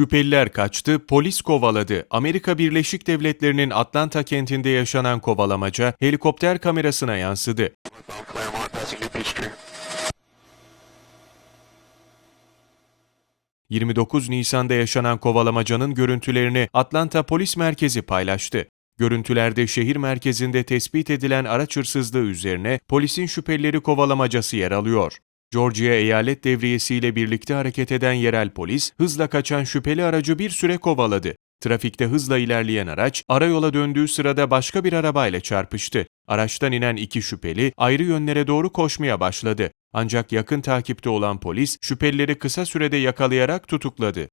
Şüpheliler kaçtı, polis kovaladı. Amerika Birleşik Devletleri'nin Atlanta kentinde yaşanan kovalamaca helikopter kamerasına yansıdı. Northbound Claremont, passing New Peachtree. 29 Nisan'da yaşanan kovalamacanın görüntülerini Atlanta Polis Merkezi paylaştı. Görüntülerde şehir merkezinde tespit edilen araç hırsızlığı üzerine polisin şüphelileri kovalamacası yer alıyor. Georgia Eyalet Devriyesi ile birlikte hareket eden yerel polis, hızla kaçan şüpheli aracı bir süre kovaladı. Trafikte hızla ilerleyen araç, arayola döndüğü sırada başka bir arabayla çarpıştı. Araçtan inen iki şüpheli ayrı yönlere doğru koşmaya başladı. Ancak yakın takipte olan polis şüphelileri kısa sürede yakalayarak tutukladı.